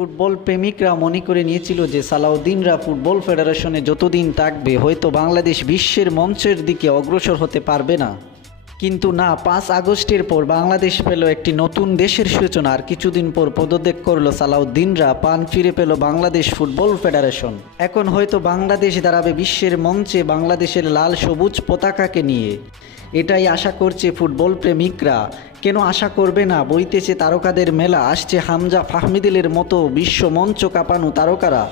Football প্রেমিকরা মনে করে নিয়েছিল যে সালাউদ্দিনরা ফুটবল ফেডারেশনে যতদিন থাকবে, হয়তো বাংলাদেশ বিশ্বের মঞ্চের দিকে অগ্রসর হতে পারবে না। কিন্তু না, পাঁচ আগস্টের পর বাংলাদেশ পেল একটি নতুন দেশের সূচনা, আর কিছুদিন পর পদত্যাগ করল সালাউদ্দিনরা পান ফিরে পেল বাংলাদেশ ফুটবল ফেডারেশন। এখন হয়তো বাংলাদেশ দাঁড়াবে বিশ্বের মঞ্চে বাংলাদেশের লাল সবুজ পতাকাকে নিয়ে। এটাই আশা করছে ফুটবল প্রেমিকরা। কেন আশা করবে না? বইতেছে তারকাদের মেলা, আসছে হামজা ফাহমিদিলের মতো বিশ্ব মঞ্চ কাঁপানো তারকারা।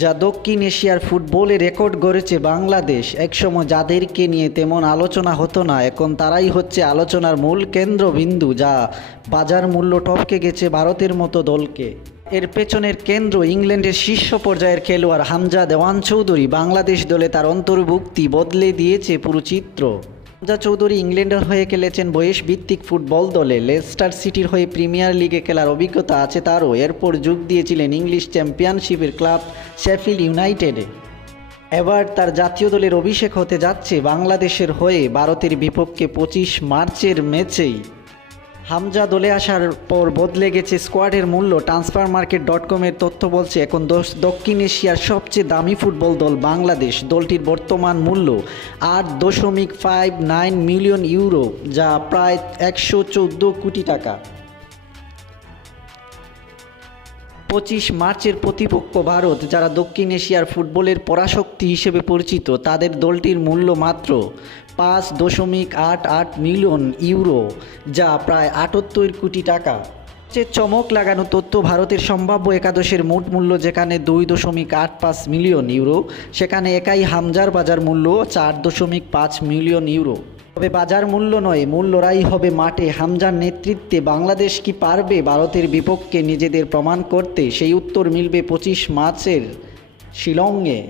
যা দক্ষিণ এশিয়ার ফুটবলে রেকর্ড গড়েছে বাংলাদেশ। একসময় যাদেরকে নিয়ে তেমন আলোচনা হতো না, এখন তারাই হচ্ছে আলোচনার মূল কেন্দ্রবিন্দু, যা বাজার মূল্য টপকে গেছে ভারতের মতো দলকে। এর পেছনের কেন্দ্র ইংল্যান্ডের শীর্ষ পর্যায়ের খেলোয়াড় হামজা দেওয়ান চৌধুরী। বাংলাদেশ দলে তার অন্তর্ভুক্তি বদলে দিয়েছে পুরো চিত্র। হামজা চৌধুরী ইংল্যান্ডের হয়ে খেলেছেন বয়স ভিত্তিক ফুটবল দলে। লেস্টার সিটির হয়ে প্রিমিয়ার লিগে খেলার অভিজ্ঞতা আছে তারও। এরপর যোগ দিয়েছিলেন ইংলিশ চ্যাম্পিয়নশিপের ক্লাব শেফিল্ড ইউনাইটেডে। এবার তার জাতীয় দলের অভিষেক হতে যাচ্ছে বাংলাদেশের হয়ে ভারতের বিপক্ষে পঁচিশ মার্চের ম্যাচেই। হামজা দলে আসার পর বদলে গেছে স্কোয়াডের মূল্য। ট্রান্সফার মার্কেট ডট কমের তথ্য বলছে, এখন দক্ষিণ এশিয়ার সবচেয়ে দামি ফুটবল দল বাংলাদেশ। দলটির বর্তমান মূল্য আট দশমিক ফাইভ নাইন মিলিয়ন ইউরো যা প্রায় একশো চোদ্দ কোটি টাকা। পঁচিশ মার্চের প্রতিপক্ষ ভারত, যারা দক্ষিণ এশিয়ার ফুটবলের পরাশক্তি হিসেবে পরিচিত, তাদের দলটির মূল্য মাত্র পাঁচ দশমিক আট আট মিলিয়ন ইউরো, যা প্রায় আটাত্তর কোটি টাকা। সবচেয়ে চমক লাগানো তথ্য ভারতের সম্ভাব্য একাদশের মোট মূল্য, যেখানে দুই দশমিক আট পাঁচ মিলিয়ন ইউরো, সেখানে একাই হামজার বাজার মূল্য চার দশমিক পাঁচ মিলিয়ন ইউরো। তবে বাজার মূল্য নয় মূল লড়াই হবে মাঠে। হামজার নেতৃত্বে বাংলাদেশ কি পারবে? ভারতের বিপক্ষে নিজেদের প্রমাণ করতে সেই উত্তর মিলবে পঁচিশ মার্চের শিলংয়ে।